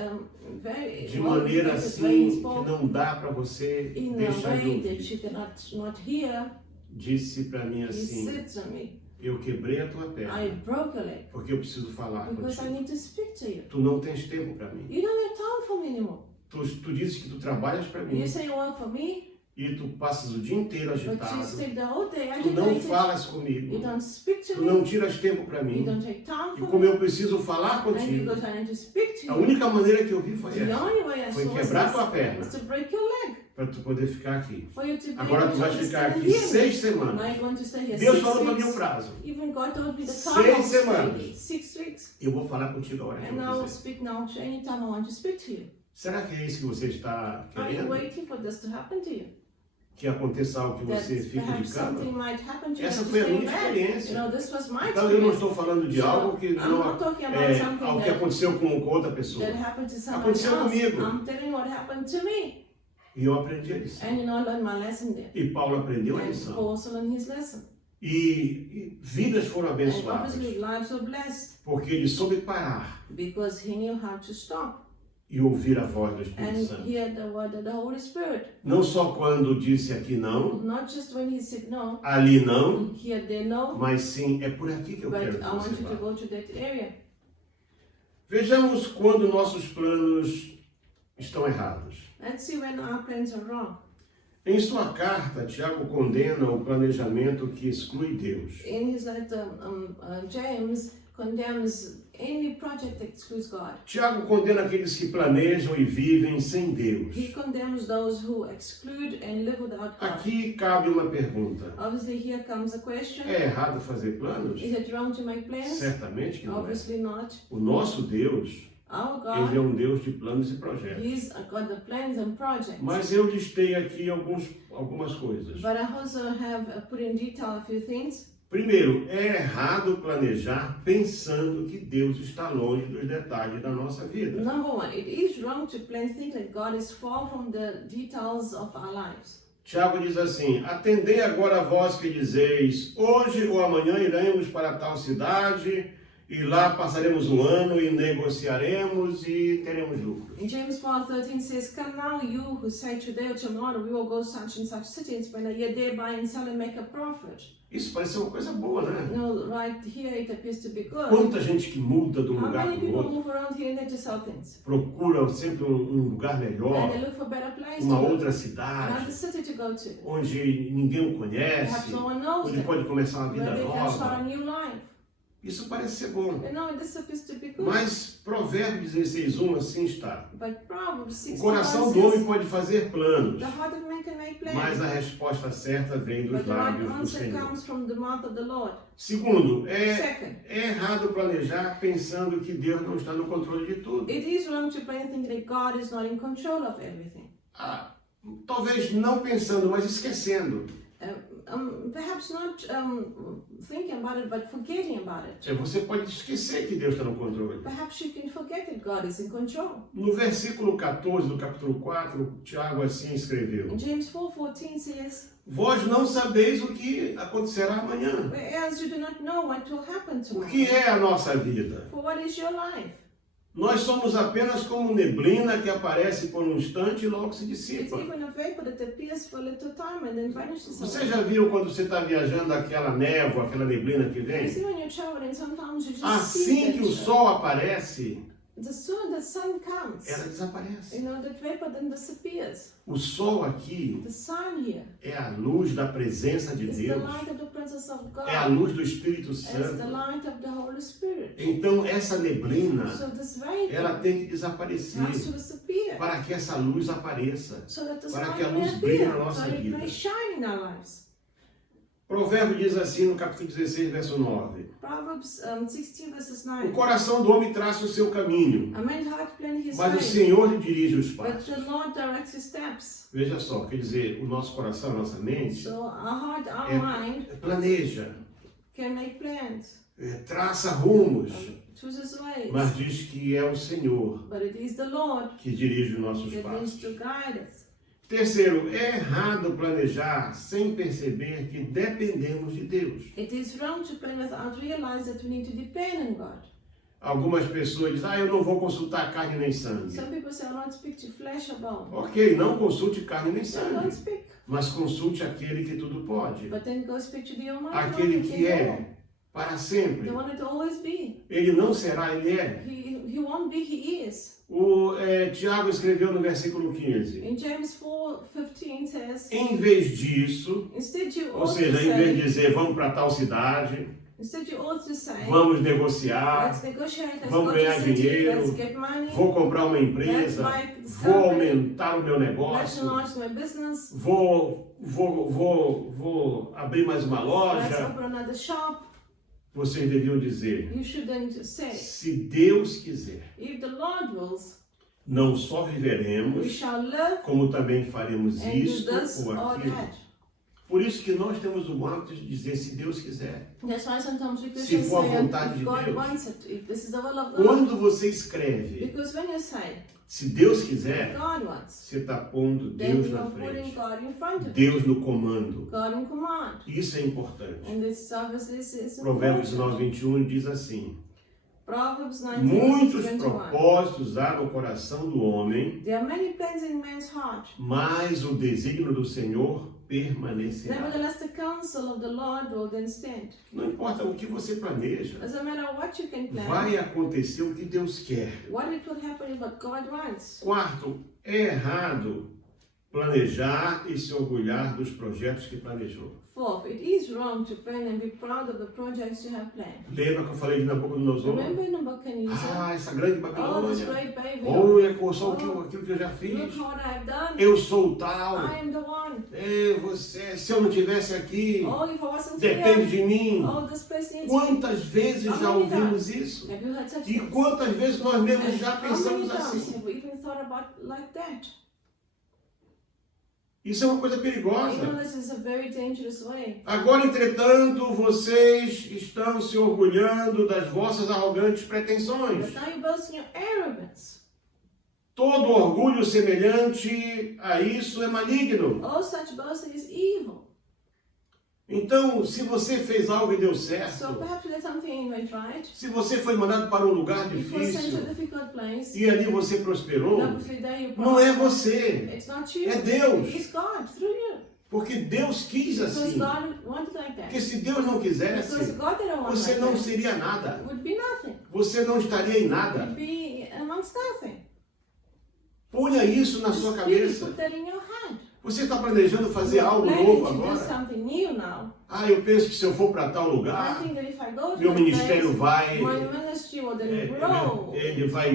very de well maneira educated way he assim que spoke, não dá para você in a deixar de way that ouvir, you cannot not hear, disse para mim he assim: said to me, eu quebrei a tua I perna broke a leg porque eu preciso falar because I contigo. need to speak to you. Tu não tens tempo para mim. You don't have time for me anymore. Tu dizes que tu trabalhas para mim You say you work for me, e tu passas o dia inteiro but you agitado. stay the whole day Tu não agitated. falas comigo. You don't speak to Tu me. não tiras tempo para You mim. don't take time E for como me. eu preciso falar And contigo, because I need to speak to a you. única maneira que eu vi foi The essa, only way I foi saw was quebrar this, tua perna was to break your leg. para tu poder ficar aqui. For you to be Agora able tu to vais ficar understand aqui and hear 6 me. Now semanas. you're going to stay here Deus 6 falou para mim o weeks. prazo. Even God told me the 6 time of semanas. staying. 6 weeks. Eu vou falar contigo a hora que And I eu will quiser. speak now to any time I want to speak to you. Será que é isso que você está Are you querendo? waiting for this to happen to you? Que aconteça algo que That você fique de perhaps something cama? might happen to you Essa to foi a stay minha in bed. experiência. You know, this was my Então eu não experience. estou falando de So, algo que I'm não not talking about é something algo que that aconteceu com outra pessoa. happened to someone Aconteceu else. comigo. I'm telling you what happened to me. E eu aprendi a lição. And you know, I learned my lesson there. E Paulo aprendeu a And lição. Paul also learned his lesson. E vidas foram And abençoadas. obviously lives were blessed Porque ele soube parar because he knew how to stop e ouvir a voz do Espírito and Santo. hear the word of the Holy Spirit. Não só quando disse aqui não, Not just when he said no, ali não, here they no, mas sim, é por aqui que eu quero but que I want você you to vá. go to that area. Vejamos quando nossos planos estão errados. Let's see when our plans are wrong. Em sua carta, Tiago condena o planejamento que exclui Deus. In his letter, James condemns any project that excludes God. Tiago condena aqueles que planejam e vivem sem Deus. He condemns those who exclude and live without God. Aqui cabe uma pergunta. Obviously, here comes a question. É errado fazer planos? Is it wrong to make plans? Certamente que não é. Obviously not. O nosso Deus, Our ele é God, um Deus de planos e projetos. He's a God of plans and projects. Mas eu listei aqui algumas coisas. But I also have put in detail a few things. Primeiro, é errado planejar pensando que Deus está longe dos detalhes da nossa vida. Number one, it is wrong to plan thinking that God is far from the details of our lives. Tiago diz assim: atendei agora a vós que dizeis, hoje ou amanhã iremos para tal cidade, e lá passaremos um ano e negociaremos e teremos lucros. In James 4:13 says, come now you who say today or tomorrow we will go such and such city and spend a year there buy and sell and make a profit. Isso parece uma coisa boa, né? No, right here it appears to be good. Quanta gente que muda de um How lugar many para o people outro, move around here and they to sell things? procura sempre um lugar And melhor, they look for better place uma to outra go, cidade, another city to go to. onde ninguém o Perhaps conhece, no one knows onde them. pode começar uma vida Where they can start a nova. new life. Isso parece ser bom. You know, this appears to be good. Mas Provérbios 16:1 assim está. But Proverbs O 61 coração do homem says, pode fazer planos, the heart of man can make plans, mas a resposta certa vem dos but the right lábios do answer Senhor. comes from the mouth of the Lord. Segundo, Second, é errado planejar pensando que Deus não está no controle de tudo. it is wrong to plan thinking that God is not in control of everything. Talvez não pensando, mas esquecendo. Perhaps not thinking about it, but forgetting about it. Você pode esquecer que Deus está no controle. Perhaps you can forget that God is in control. No versículo 14 do capítulo 4, Tiago assim escreveu: And James 4:14 says, vós não sabeis o que acontecerá amanhã. whereas you do not know what will happen O tomorrow. que é a nossa vida? For what is your life? Nós somos apenas como neblina que aparece por um instante e logo se It's dissipa. even a vapor that appears for a little time and then vanishes Você away. já viu quando você está viajando aquela névoa, aquela neblina que You vem? see when you're traveling, sometimes you just see Assim que o that sol aparece, as soon as the sun comes, ela desaparece. you know, that vapor then disappears. O sol aqui The sun here é a luz da presença de is the Deus, light of the presence of God. é a luz do Espírito It's the Santo. light of the Holy Spirit. Então essa neblina, So this vapor ela tem que desaparecer has to disappear para que essa luz apareça. so that the para sun que a may luz brilhe na appear, nossa so it vida. may shine in our lives. Provérbio diz assim no capítulo 16, verso 9: Proverbs 16 verses o 9. coração do homem traça o seu caminho, A man's heart plan his mas o way, Senhor lhe dirige os but passos. the Lord directs his steps. Veja só, quer dizer, o nosso coração, a nossa mente, So our heart, our mind planeja, can make plans, traça rumos, chooses ways, mas diz que é o Senhor but it is the Lord que dirige os nossos that needs passos. to guide us. Terceiro, é errado planejar sem perceber que dependemos de Deus. It is wrong to plan without realize that we need to depend on God. Algumas pessoas dizem, eu não vou consultar carne nem sangue. Some people say, I don't speak to flesh or bone. Ok, não consulte carne nem So sangue, don't speak, mas consulte aquele que tudo pode. but then go speak to the Almighty One Aquele who can que do all. é para sempre. The one that will always be. Ele não será, ele é. He won't be, he is. Tiago escreveu no versículo 15. In James 4:15 says, Em vez disso, instead you ou ought to seja, em vez de say, dizer vamos para tal cidade, instead you ought to say, vamos negociar, let's negotiate, let's vamos go to ganhar city, dinheiro, let's get money, vou comprar uma empresa, vou aumentar o meu let's negócio, launch my business, vou abrir mais uma let's loja. open another shop. Vocês deviam dizer, You shouldn't say, se Deus quiser, if the Lord wills, não só we viveremos, shall live como também faremos and do isto this ou or aquilo. that. Por isso que nós temos o hábito de dizer, se Deus quiser. That's why sometimes we Se Christians for a say, vontade de if God Deus. wants it, if this is the will of God. Quando você escreve, Because when you say, se Deus quiser, God wants, você está pondo then Deus you na are putting frente. God in front of you, Deus no comando. God in command. Isso é importante. And this obviously is Provérbios important. 9:21 diz assim: Proverbs 19, Muitos verse 21. propósitos há no coração do homem, There are many plans in man's heart. mas o desígnio do Senhor permanecerá. Nevertheless, the counsel of the Lord will then stand. Não importa o que você planeja, Doesn't matter what you can plan, vai acontecer o que Deus quer. what it will happen is what God wants. Quarto, é errado planejar e se orgulhar dos projetos que planejou. Fourth, it is wrong to plan and be proud of the projects you have planned. Lembra que eu falei de Nabucodonosor? Remember Nebuchadnezzar? Essa grande Oh, this Babilônia. great Olha só Oh, aquilo que eu já Look fiz. what I've done. Eu sou o tal. I am the one. Se eu não tivesse aqui, Oh, if I wasn't depende here, de mim. oh, this place needs me. Quantas vezes já ouvimos isso? Have you heard such E things? quantas vezes nós mesmos And já how many pensamos times assim? have we even thought about like that? Isso é uma coisa You know, perigosa. this is a very dangerous way. Agora, entretanto, vocês estão se orgulhando das vossas arrogantes pretensões. But now you boast in your arrogance. Todo orgulho semelhante a isso é maligno. All such boasting is evil. Então, se você fez algo e deu So certo, perhaps you did something went right. se você foi mandado para um lugar It was sent to a difícil difficult place. e ali você prosperou, And obviously there you não é prosper. você, It's not you. é Deus. It's God through you. Porque Deus quis Because assim. God wanted like that. Porque se Deus não Because quisesse, God didn't want você like não that. seria It nada. would be nothing. Você não estaria em It nada. would be amongst nothing. Ponha isso na Just sua really cabeça. put that in your head. Você está planejando fazer You're algo planning novo to do agora? something new now. Eu penso que se eu for para tal I lugar, think that if I go to meu that ministério place, vai, my ministry will then grow. ele vai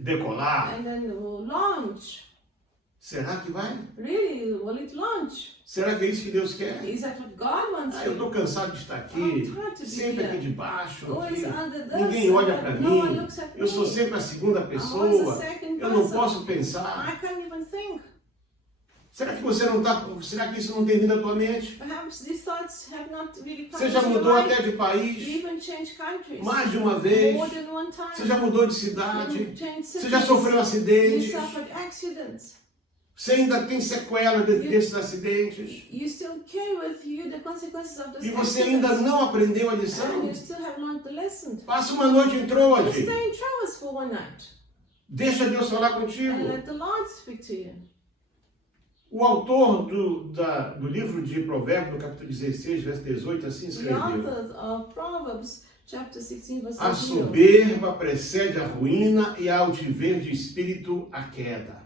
decolar. And then it will launch. Será que vai? Really, will it launch? Será que é isso que Deus quer? Is that what God wants Eu estou you? cansado de estar aqui, I'm tired to be sempre aqui here. debaixo. Always Aqui. under this. Ninguém olha para No one mim. looks at Eu sou me. sempre a segunda I'm always pessoa. the second Eu não person. posso pensar. I can't even think. Será que você não está? Será que isso não tem vindo à tua mente? Perhaps these thoughts have not really come Você já into your mudou mind. até de You país even changed countries. mais de uma vez. More than one time. Você já mudou de You cidade. changed Você já cities. sofreu You acidentes. suffered accidents. Você ainda tem sequela desses acidentes. You still carry with you the consequences of those E você accidents. ainda não aprendeu a And lição. you still have learned the lesson. Passa uma noite em Just Troade. stay in Troas for one night. Deixa Deus falar And contigo. let the Lord speak to you. O autor do livro de Provérbios, no capítulo 16, verso 18, assim The escreveu: author of Proverbs, chapter 16, verse A 18. soberba precede a ruína e a altivez de espírito a queda.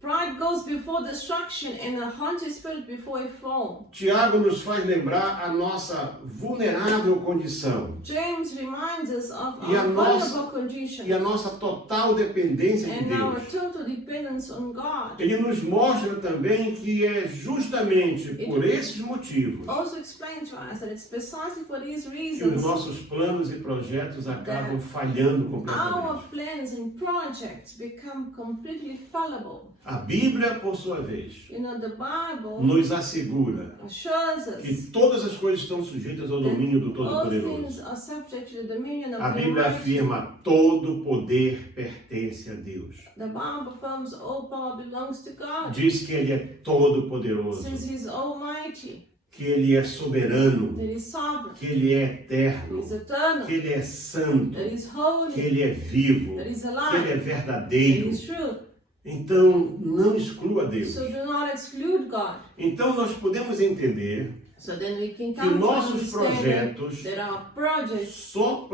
Pride goes before destruction and a haughty spirit before a fall. Tiago nos faz lembrar a nossa vulnerável condição James reminds us of E a our nossa- vulnerable condition e a nossa total dependência de and our Deus. total dependence on God. Ele nos mostra também que é justamente por esses motivos Also explain to us that it's precisely for these que os reasons nossos planos e projetos acabam falhando our completamente. plans and projects become completely fallible. A Bíblia, por sua vez, You know, the Bible nos assegura assures que us todas as coisas estão sujeitas ao domínio do all things Todo-Poderoso. are subject to the dominion of A the Bíblia Almighty. afirma: todo poder pertence a Deus. The Bible affirms all power belongs to God. Diz que Ele é todo-poderoso, Since He's almighty, que Ele é soberano, that He's sovereign, que Ele é that eterno, He's eternal, que Ele é santo, that He's que holy, Ele é vivo, that He's que Ele alive, é that verdadeiro. He's true. Então, não exclua Deus. So do not exclude God. Então, nós podemos entender So then we can que come to nossos understand projetos that our projects só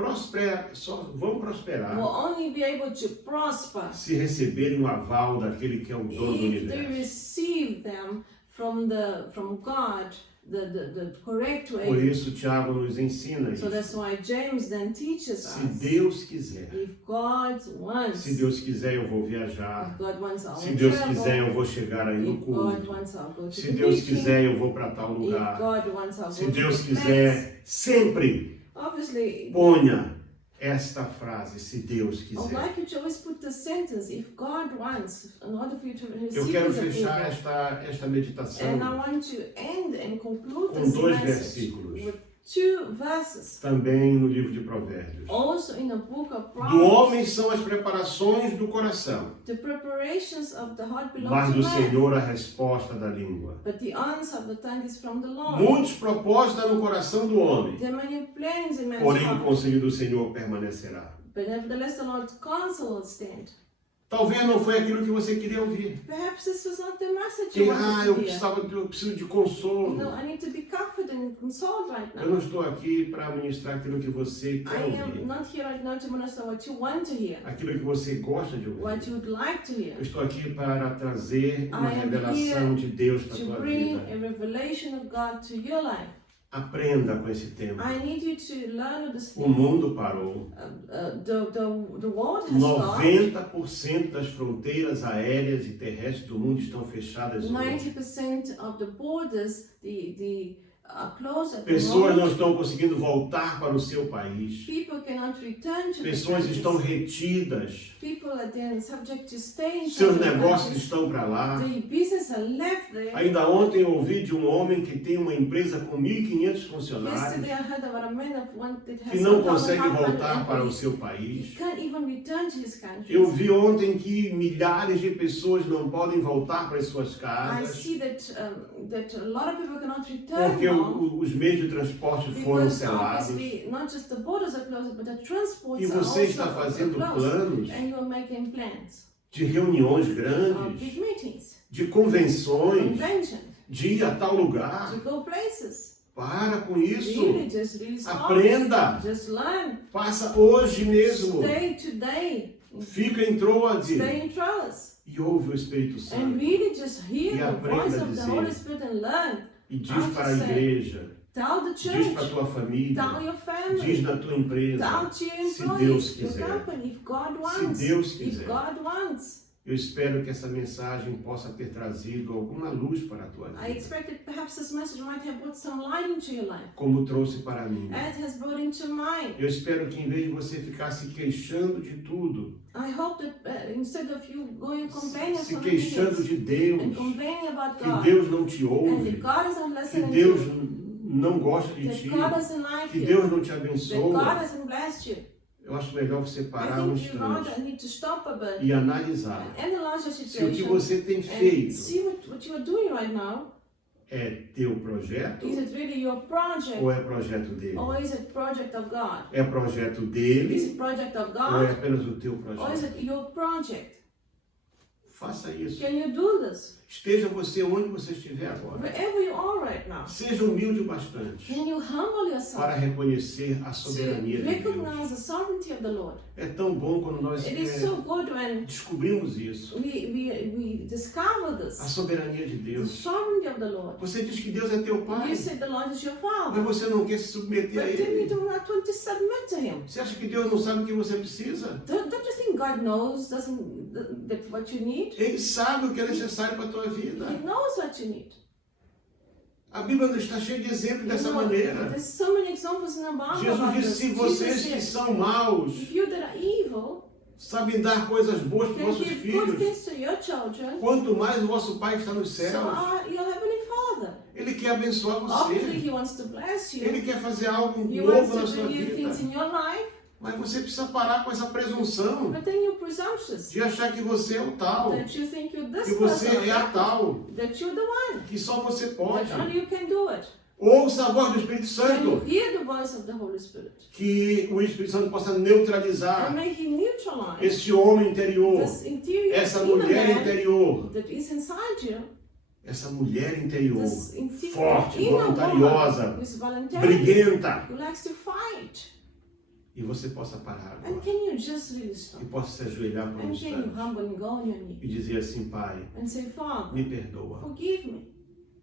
vão prosperar will only be able to prosper se receberem o aval daquele que é o dono do if they universo. receive them from God the correct Por way. isso, Tiago nos ensina So that's isso. why James then teaches Se us, Deus quiser, if God wants, se Deus quiser, eu vou viajar. if God wants, I Se will Deus travel. quiser, eu vou chegar aí no If God culto. wants, I'll go to Se the Deus meeting. quiser, eu vou para tal If lugar. God wants, I'll Se go to Deus the place. quiser, sempre Obviously, ponha esta frase: se Deus I would quiser. like you to always put the sentence, if God wants, in order for you to Eu receive quero His fechar approval. esta meditação And I want to end and conclude com this 2 message versículos. with 2 verses. Também no livro de Provérbios. Also in the book of Do Proverbs. homem são as preparações do coração, The preparations of the heart belong mas to do man. Senhor a resposta da língua. But the answer of the tongue is from the Lord. Muitos propósitos há no coração do homem, There are many plans in man's porém o heart. conselho do Senhor permanecerá. But nevertheless the Lord's counsel will stand. Talvez não foi aquilo que você queria ouvir. Perhaps this was not the message Que, you wanted eu to hear. eu preciso de consolo. No, I need to be comforted and consoled right Eu now. não estou aqui para ministrar aquilo que você quer I ouvir, am not here right now to minister what you want to hear, aquilo que você gosta de what ouvir. you would like to hear. Eu estou aqui para trazer uma I am revelação de Deus para a To tua bring vida. a revelation of God to your life. Aprenda com esse tema. I need you to learn of this O thing. mundo parou. The world has stopped. 90% das fronteiras aéreas e terrestres do mundo estão fechadas hoje. 90% of the borders, are closed at the Pessoas não moment. estão conseguindo voltar para o seu país. People cannot return to Pessoas the estão countries. retidas. People are then subject to stay in Seus some negócios countries. estão para lá. The business are left there. Ainda ontem eu ouvi de um homem que tem uma empresa com 1.500 funcionários Yesterday I heard about a man of one that has que não 1,500 consegue voltar para o employees. seu He país. can't even return to his country. Eu vi ontem que milhares de pessoas não podem voltar para as suas I casas see that a lot of people cannot return porque home os meios de transporte foram because selados. obviously not just the borders are closed, but the transports E are você also está fazendo closed. planos And you are making plans de reuniões of grandes, big meetings, de convenções, conventions, de ir a tal lugar. to go places. Para com isso. Really stop. Aprenda. Just learn. Faça hoje mesmo. Stay today. Fica em Troade Stay in trellis. e ouve o Espírito And Santo. really just hear E the aprenda voice a of the dizer. Holy Spirit and learn. E diz How to para a say. igreja, Tell the diz church. para a tua família, Tell your family. diz na tua empresa. Tell to your Se Deus employees, your quiser. company, if God wants. Deus If quiser. God wants. Eu espero que essa mensagem possa ter trazido alguma luz para a tua I vida, expect that perhaps this message might have brought some light into your life, como trouxe para mim. as it has brought into mine. Eu espero que em vez de você ficar se queixando de tudo, I hope that instead of you going complaining se from queixando things de Deus, and complaining about que God, Deus não te and ouve, that God isn't que listening Deus to you, não gosta de that ti, God doesn't like que you, Deus não te that God abençoa, hasn't blessed you. eu acho melhor você I parar um think you rather instante need to stop a bit e analisar and analyze your se o que situation você tem and feito see what you are doing right now. é teu projeto Is it really your project, ou é projeto dele? or is it project of God? É projeto Is dele it project of ou é God, apenas o teu or is projeto? it your project? Faça isso. Can you do this? Esteja você onde você estiver agora. Wherever you are right now, Seja humilde o bastante can you humble para yourself reconhecer a to soberania de Deus. recognize the sovereignty of the Lord? É tão bom quando nós It is so good when descobrimos isso. we discover A this, soberania de the Deus. sovereignty of the Lord. Você diz que Deus é teu Pai, You said the Lord is your mas Father, você não quer se submeter a but then you Ele. do not want to submit to Him. Você acha que Deus não sabe o que você precisa? Don't you think God knows that what you need? Ele sabe o que é necessário para a tua He vida. knows what you need. A Bíblia está cheia de exemplos You dessa know, maneira. there's so many examples in the Bible Jesus about disse, this. se vocês Jesus que said, são maus if you that are evil sabem dar coisas boas para os can vossos give good filhos, things to your children, quanto mais o vosso Pai que está nos so céus. are your Heavenly Father. Ele quer abençoar Obviously, você. He wants to bless you. Ele quer fazer algo He novo wants na to sua do new vida. things in your life, Mas você precisa parar com essa presunção but then you're presumptuous. de achar que você é o tal, That you think you're this que você person, é a tal, that you're the one, que só você pode. that only you can do it. Ouça a voz do Espírito Can you Santo, hear the voice of the Holy Spirit? que o Espírito Santo possa And neutralizar may He neutralize esse homem interior, this interior essa inner mulher man interior, that is inside you, essa mulher interior, this forte, inner woman voluntariosa, who is voluntary, briguenta, who likes to fight. e você possa parar And agora, can you just really stop? e possa se ajoelhar por um And can you instante humble and go on your knee e dizer assim, Pai, and say, Father, me perdoa, me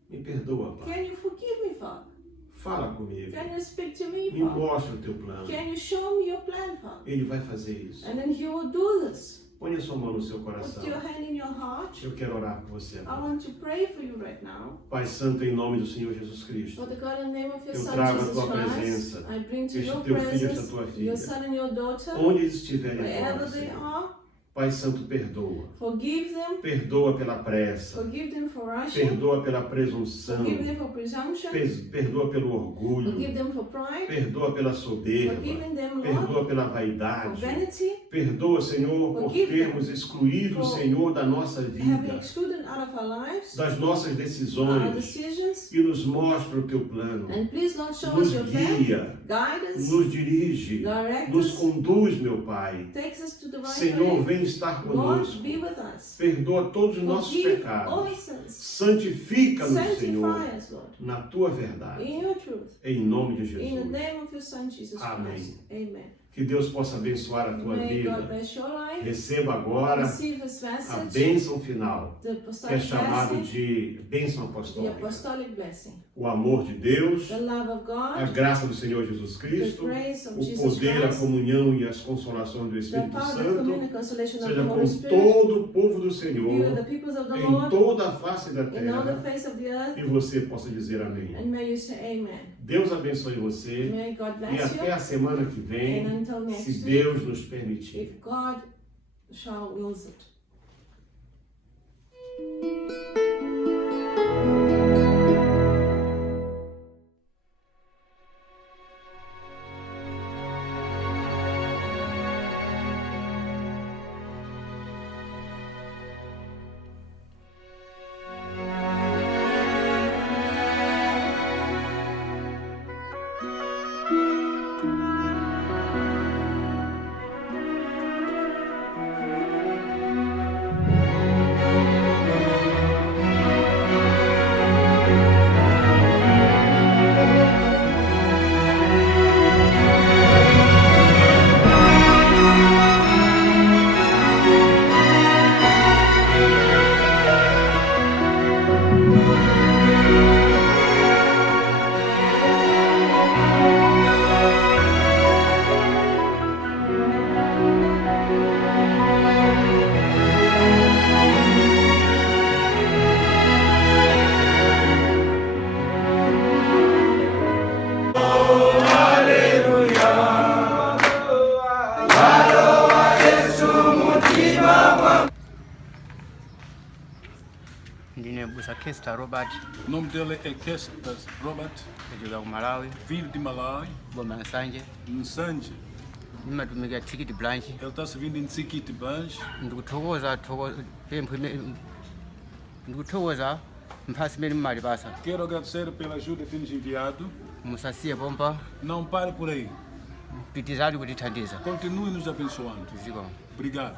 Pai. Can you forgive me, Father? Fala comigo, Can you speak to me, me Father? mostra o teu plano. Can you show me your plan, Father? Ele vai fazer isso. And then He will do this. Põe a sua mão no seu coração. Put your hand in your heart. Eu quero orar por você I agora. want to pray for you right now. Pai Santo, em nome do Senhor Jesus Cristo, For the God in the name of your eu Son, trago a Jesus tua Christ, presença, I bring to este your teu filho, esta presence tua your filha, son and your daughter, onde eles estiverem wherever agora, they Senhor. are. Pai Santo, perdoa. Forgive them. Perdoa pela pressa. Forgive them for rushing. Perdoa pela presunção. Forgive them for presumption. Perdoa pelo orgulho. Forgive them for pride. Perdoa pela soberba. Forgive them, Lord, Perdoa pela for vaidade. vanity. Perdoa, Senhor, por Forgive them termos excluído o for Senhor da nossa Having vida, excluded out of our lives, das nossas our decisões, decisions. e nos mostra o teu plano. And please, Lord, show Nos us your plan. guia, Guide us. nos dirige, Direct nos us. conduz, meu Pai. Takes us to the right Senhor, way. vem estar Lord, conosco. be with us. Perdoa todos os nossos Forgive all pecados. sins. Santifica-nos, Senhor, Sanctify us, Lord, na tua verdade. in your truth. Em nome de In the Jesus. name of your Son, Jesus Amém. Christ. Amen. Que Deus possa abençoar a tua May God vida. bless your life. Receba agora Receive this a message, bênção final, the que é apostolic chamado blessing, de bênção the apostólica. apostolic blessing, O amor de Deus, the love of a God, graça do Senhor Jesus the Cristo, grace of o Jesus poder, a Christ, comunhão e as consolações do the Espírito power, the Santo, communion, and consolation of seja the com Holy Spirit, todo o povo do be with Senhor, the peoples of the em Lord, toda a face da in all the terra, face of the earth, e você possa dizer amém. and may you say amen. Deus abençoe você May God e bless até you, a semana que and vem, until next se week, Deus nos permitir. if God shall wills it. Ndine Busa Kester Robert, O nome dele é Kester Robert, kutoka ku Malawi, vive de Malawi, Boma Nsanje. Nsanje. Nimatumika ticket branch. Ele está servindo em Tsikiti Branch. Ndikuthokoza mphasi mene mali basa. Quero agradecer pela ajuda que nos enviado. Musasiye pompa, Não pare por aí. pitizali kutithandiza. Continue nos abençoando. Ziko. Obrigado.